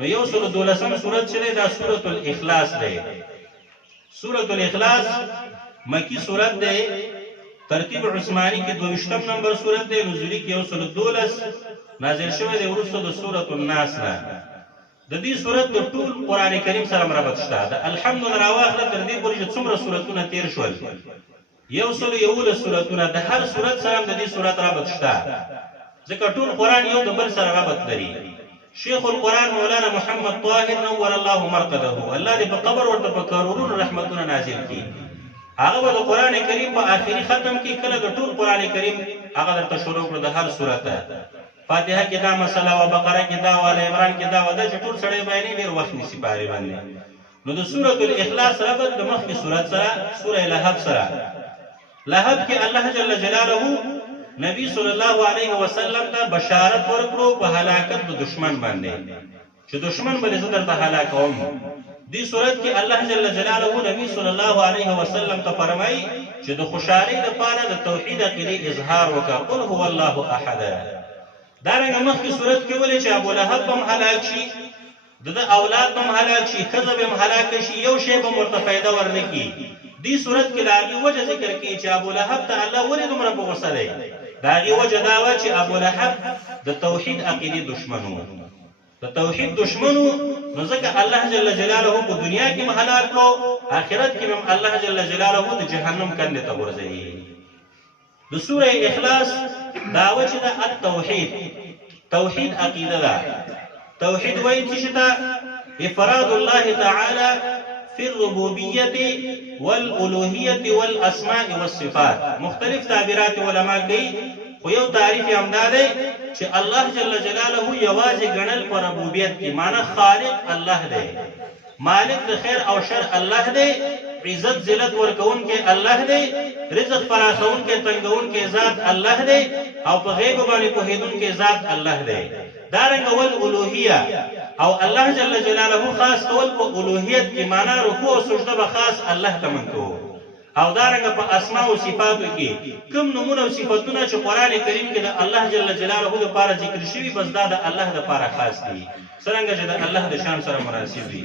نو یو سل دولسم سورت چې دی دا سورة الاخلاص دی. سورة الاخلاص مکی سورت دی، ترتیب عثمانی کې 22 نمبر سورت دی، نزولی کې یو سل 12 نازل شوی دی وروسته د سورة الناس نه. د دې سورت د ټول قرآن کریم سره مربوط شته. د الحمد نه راواخله تر دې پورې چې څومره سورتونه تیر شول، یو سل 11 سورتونه، د هر سورت سره د دې سورت رابط شته، ځکه ټول قرآن یو د بل سره رابط لري. شیخ القرآن مولانا محمد طاهر نور الله مرقده، الله دې په قبر ورته په کارورونو رحمتونه نازل کړي. هغه د قرآن کریم په آخري ختم کې کله د ټول قرآن کریم هغه درته شروع کړو، د هر سورته. فاتحه کې دا مسله و، بقره کې دا و، آل عمران کې دا و، دا چې ټول سړی بیانې ډېر وخت نیسي په هغې باندې. نو د سورة الاخلاص ربط د مخکې سورت سره سوره لهب سره. لهب کې الله جل جلاله نبی صلی الله علیه وسلم ته بشارت ورکړو په هلاکت د دشمن باندې، چې دشمن به زه درته هلاکوم. دې صورت کې الله جل جلاله نبی صلی الله علیه وسلم ته فرمایي چې د خوشحالۍ لپاره د توحید عقیدې اظهار وکړه، قل هو الله احد. دارنګه مخکې صورت کې ولې چې ابو لهب هم هلاک شي، د اولاد هم هلاک شي، ښځه به هم هلاک شي، یو شی به ورته فایده ورنه کړي. دې صورت کې د هغې وجه ذکر کړي چې ابو لهب ته الله ولې دومره په غوسه دی. د هغې وجه دا وه چې ابو لهب د توحید عقیدې دشمن و، د توحید دشمن و. نو ځکه الله جل جلاله په دنیا کې هم هلاک کړو، آخرت کې هم الله جل جلاله د جهنم کندې ته غورځوي. د سوره اخلاص دعوه چې ده التوحید، توحید عقیده ده. توحید وایي څه ته؟ افراد الله تعالی فی الربوبیة والالوهیة والاسماء والصفات. مختلف تعبیرات علما کوي، خو یو تعریف یې همدا دی چې الله جل جلاله یوازې ګڼل په ربوبیت کې، معنی خالق الله دی، مالک د خیر او شر الله دی، عزت ذلت ورکوونکی الله دی، رزق فراخوونکی تنګوونکی ذات الله دی، او په غیب باندې پوهېدونکی ذات الله دی. دارنګه والالوهیه، او الله جل جلاله خاص کول په الوهیت کې، معنی رکوع او سجده به خاص الله ته منکو. او دارنګه په اسماء او صفاتو کې کوم نمونه او صفاتونه چې قرآن کریم کې د الله جل جلاله لپاره ذکر شوي، بس دا د الله لپاره خاص دي، څرنګه چې د الله د شان سره مناسب دي.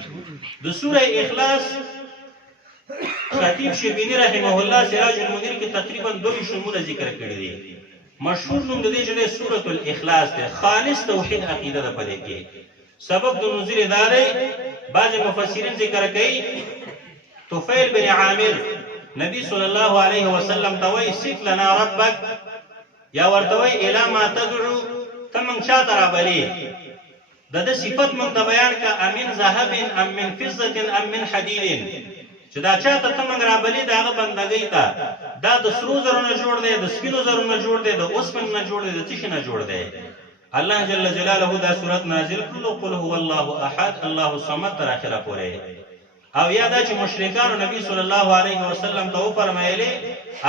د سوره اخلاص خطیب شربینی رحمه الله سراج المنیر کې تقریبا 2 نمونه ذکر کړي دي. مشهور نوم د دې چې سوره الاخلاص ده، خالص توحید عقیده ده په دې کې. سبب د نزول دا دی، بعض مفسرین ذکر کوي طفیل بن عامر نبی صلی الله علیه وسلم ته وایي صف لنا ربک، یا ورته وایي الی ما تدعو، ته موږ چاته رابلې، د ده صفت موږ ته بیان کړه، امن ذهب ام من فضة ام من حدید، چې دا چاته ته موږ رابلې د هغه بندګۍ ته، دا د سرو زرو نه جوړ دی، د سپینو زرو نه جوړ دی، د اوسپنې نه جوړ دی، د څه شي نه جوړ دی. الله جل جلاله دا صورت نازل کړلو، قل هو الله احد الله الصمد تر اخره پورې. او یا دا چې مشرکانو نبی صلی الله علیه وسلم ته وفرمایلې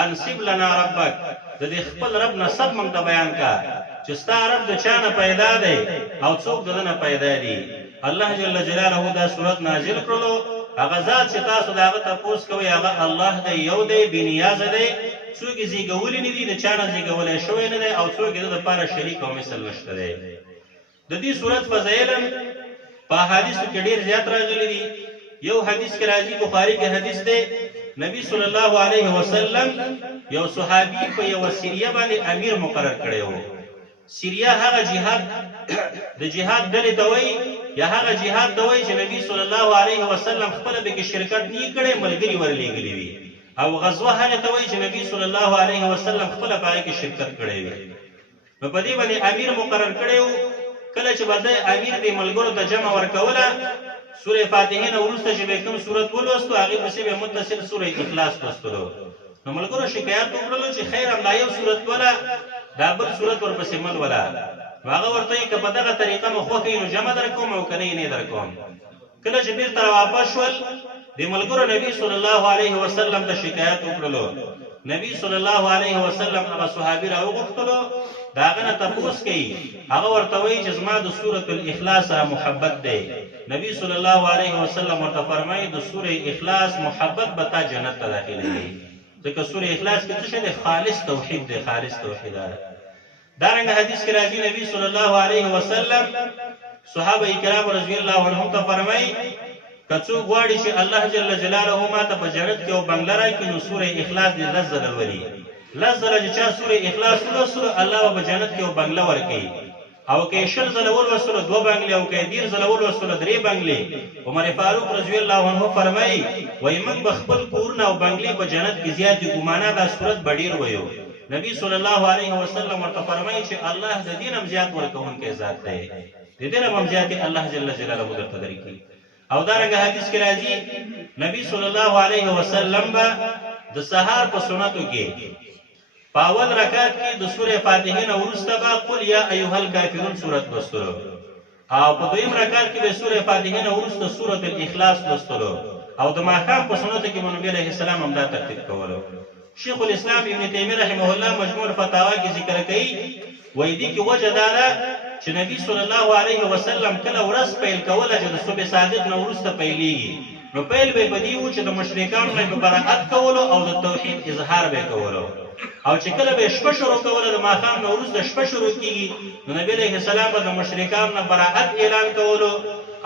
انصب لنا ربک، د دې خپل رب نسب موږ ته بیان کا چې ستا رب د چا نه پیدا دی او څوک د ده نه پیدا دي. الله جل جلاله دا صورت نازل کړلو. هغه ذات چې تاسو د هغه تپوس کوئ هغه الله دی، یو دی، بې نیازه دی، څوک یې زیږولی نه دي، د چا نه زیږولی شوی نه دی، او څوک یې د ده دپاره شریک او مثل نشته دی. د دې صورت فضایل هم په احادیثو کې ډېر زیات راغلي دي. یو حدیث کې راځي، بخاري کې حدیث دی، نبی صلی الله علیه وسلم یو صحابي په یوه سریه باندې امیر مقرر کړی و. سریه هغه جهاد د جهاد ډلې ته وایي، یا هغه جهاد ته وایي چې نبی صلی الله علیه وسلم خپله پکې شرکت نه کړی، ملګري ورلېږلي وي. او غزوه هغه ته وایي چې نبی صلی الله علیه وسلم خپله په هغې کې شرکت کړی وي. نو په دې باندې امیر مقرر کړی و. کله چې به دی امیر دې ملګرو ته جمع ورکوله، سوره فاتحې نه وروسته چې به کوم سورت ولوستو، هغې پسې به متصل سوره اخلاص لوستلو. نو ملګرو شکایت وکړلو چې خیر همدا یو سورت وله، دا بل سورت ورپسې مه لوله. نو هغه ورته وایي که په دغه طریقه مو خوښ وي نو جمع در کوم، او که نه یې نه در کوم. کله چې بېرته راواپس شول، د ملګرو نبی صلی الله علیه وسلم ته شکایت وکړلو. نبی صلی الله علیه وسلم هغه صحابي راوغوښتلو، د هغه نه تپوس کوي. هغه ورته وایي چې زما د سورة الاخلاص سره محبت دی. نبی صلی الله علیه وسلم ورته فرمایي د سورة اخلاص محبت به تا جنت ته داخلوي، ځکه سورة اخلاص کې څه شی دی؟ خالص توحید دی، خالص توحید. دارنګه حدیث کې راځي نبی صلی الله علیه وسلم صحابه کرام رضی الله عنهم ته فرمایي کڅو غواړي چې الله جل جلاله ما ته په جنت کې او بنگله راکړي نو سوره اخلاص دې لزل ولولي لزل چې سوره اخلاص ولوسره الله په جنت کې او بنگله ورکړي او کې شل زل ولوسره دو بنگله او کې دیر زل ولوسره درې بنگله عمر فاروق رضی الله عنه فرمایي وای من بخبل کورنا او بنگله په جنت کې زیات ګمانه دا صورت بډیر ویو نبی صلی الله علیه وسلم ورته فرمایي چې الله د دینم زیات ورکوونکی ذات دی د دینم زیات الله جل جلاله درته درکړي او دارنګه حدیث کې راځي نبی صلی الله علیه وسلم با د سحر په سنتو کې پاول رکعت کې د سوره فاتحه نه ورسته با قل یا ایها الکافرون سورۃ لوستلو او په دویم رکعت کې د سوره فاتحه نه ورسته سورۃ الاخلاص لوستلو او د ماقام په سنتو کې نبی علیہ السلام هم دا ترتیب کولو شیخ الاسلام ابن تیمیه رحمه الله مجموع الفتاوا کې ذکر کوي وای دي کې وجه دارا چې نبی صلی الله علیه وسلم کله ورځ پیل کوله چې د صبح صادق نو ورسته پیلېږي نو پیل به بدیو چې د مشرکانو نه برائت کولو او د توحید اظهار به کولو او چې کله به شپه شروع کوله د ماښام نو ورسته شپه شروع کیږي نو نبی علیہ السلام د مشرکانو نه برائت اعلان کولو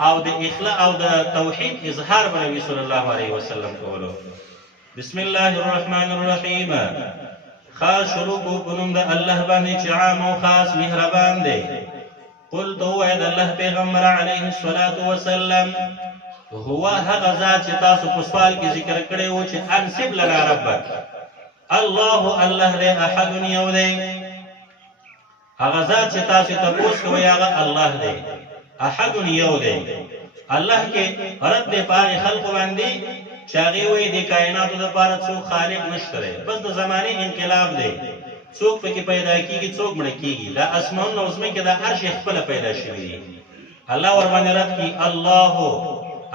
او د اخلاص او د توحید اظهار به نبی صلی الله علیه وسلم کولو بسم الله الرحمن الرحیم خاص شروع کو پنوم د الله باندې چې عام او خاص مهربان دی قل تو اید الله پیغمبر علیه الصلاۃ والسلام هو هغه ذات چې تاسو په سوال کې ذکر کړی و چې انسب لنا ربک الله الله دې احد یو دی هغه ذات چې تاسو ته پوښ کوي هغه الله دی احد یو دی الله کې رد دې پاره خلق باندې چاغي وې د کائناتو لپاره څوک خالق نشته بس د زمانه انقلاب دی څوک پکې پیدا کیږي څوک مړ کیږي دا اسمان او زمکه کې دا هر شی خپل پیدا شوی دی الله ور باندې رد کی الله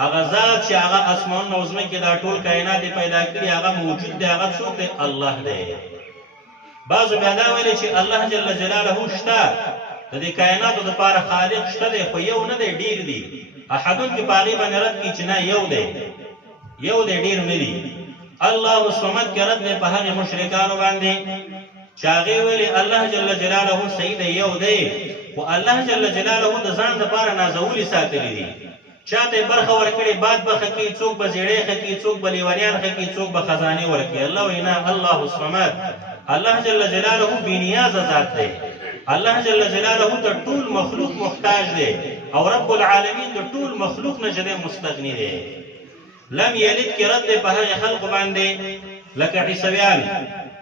هغه ذات چې هغه اسمان او زمکه کې دا ټول کائنات پیدا کړی هغه موجود دی هغه څوک دی الله دی بعضو بیا دا ویل چې الله جل جلاله شته د دې کائناتو لپاره خالق شته دی خو یو نه دی ډیر دی احدن کې باغی باندې رد کی چې نه یو دی یو دې ډیر ملي الله الصمد کې رد په هغه مشرکانو باندې چاغي ویلي الله جل جلاله سید یو دی او الله جل جلاله د ځان لپاره نازولي ساتلی دي چاته برخه ورکړي بعد برخه کې څوک به زیړې خکې څوک به لیوانیان خکې څوک به خزانه ورکړي الله وینا الله الصمد الله جل جلاله بنیاز ذات دی الله جل جلاله ته ټول مخلوق محتاج دی او رب العالمین د ټول مخلوق نه جده مستغنی دی لم یلد کی رد په هغه خلق باندې لکه عیسویان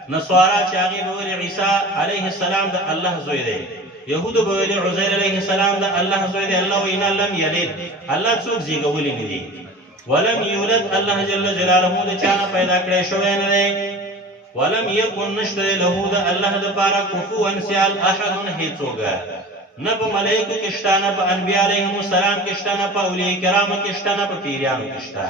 نصارا چې هغه ویل عیسی علیه السلام د الله زوی دی يهود ویل عزیر علیه السلام د الله زوی دی الله وینا لم یلد الله څوک زیږولې نه دی ولم یولد الله جل جلاله د چا پیدا کړی شوی نه دی ولم یکن نشته له د الله د پاره کفوا سیال احد هیڅوک نه په ملائکه کې شته نه په انبیاء علیهم السلام کې شته نه په اولیاء کرام کې شته نه په پیریانو کې شته